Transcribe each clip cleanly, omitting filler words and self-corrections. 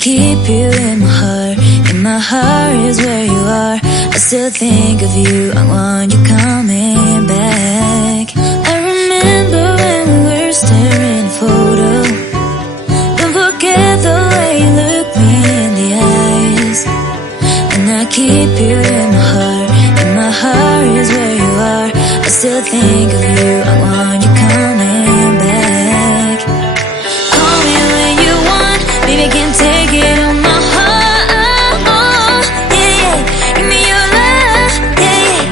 keep you in my heart. In my heart is where you are. I still think of you. I want you coming back. I remember when we were staring at a photo. Don't forget the way you look me in the eyes. And I keep you in my heart. In my heart is where you are. I still think of you. I want you coming back. Call me when you want. Baby, I can't take it on my heart. Yeah, yeah. Give me your love. Yeah, yeah.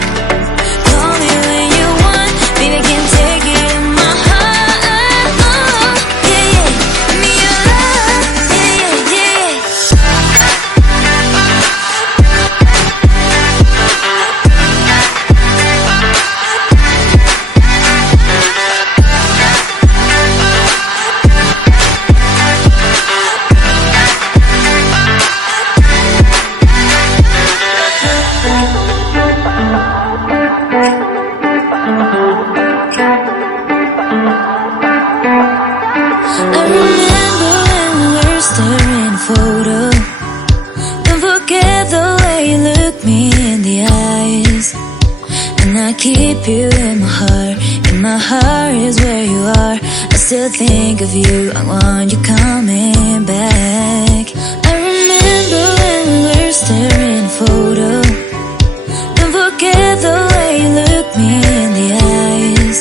Call me when you want. Baby, I can't take it on my heart. Yeah, yeah. Give me your love. Yeah, yeah, yeah. I remember when we were staring at a photo. Don't forget the way you look me in the eyes. And I keep you in my heart. In my heart is where you are. I still think of you. I want you coming back. I remember when we were staring at a photo. Don't forget the way you look me in the eyes.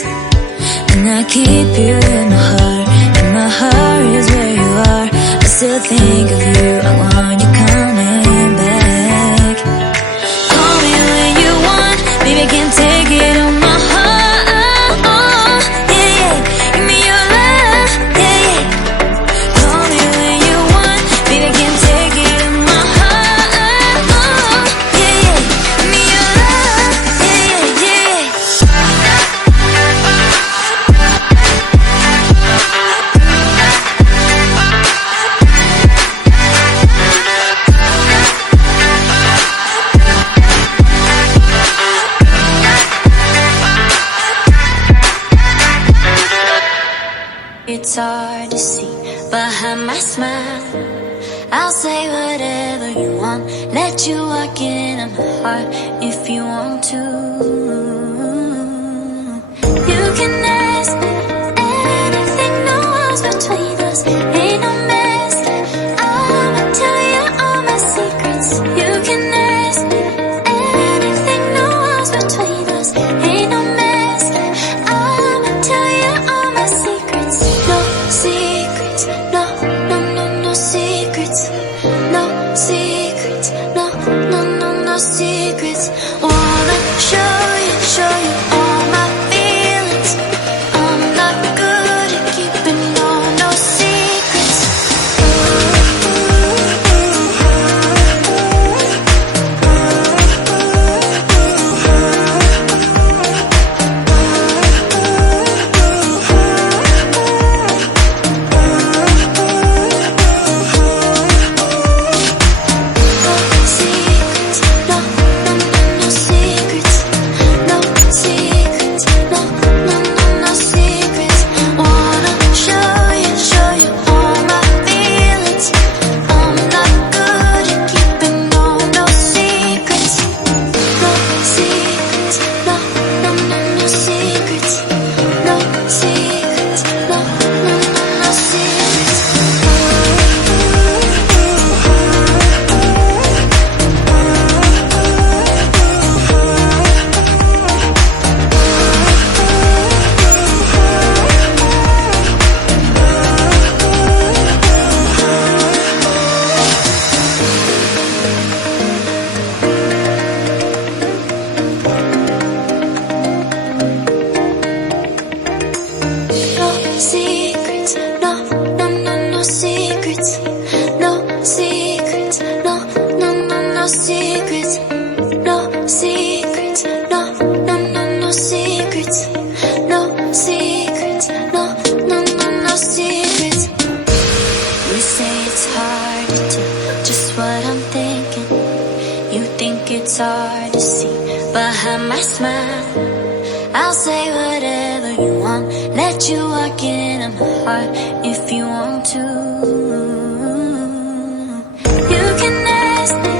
And I keep you in my heart. In my heart is where you are. I still think of you. I want you coming back. Call me when you want. Baby, I can't take it on my heart. Yeah, yeah. Give me your love. Yeah, yeah. Call me when you want. Baby, I can't take it on my heart. Yeah, yeah. Give me your love. Yeah, yeah, yeah. It's hard to see behind my smile. I'll say whatever you want. Let you walk in my heart if you want to. You can ask me anything, no walls between us. Ain't no mess. I'ma tell you all my secrets. You can ask me anything, no walls between us. Ain't no mess. I'ma tell you all my secrets. No secrets, no, no, no, no secrets. No secrets, no, no, no, no secrets. Wanna show you all my feelings. I'm not good at keeping no secrets. It's hard to see behind my smile. I'll say whatever you want. Let you walk in my heart if you want to. ask me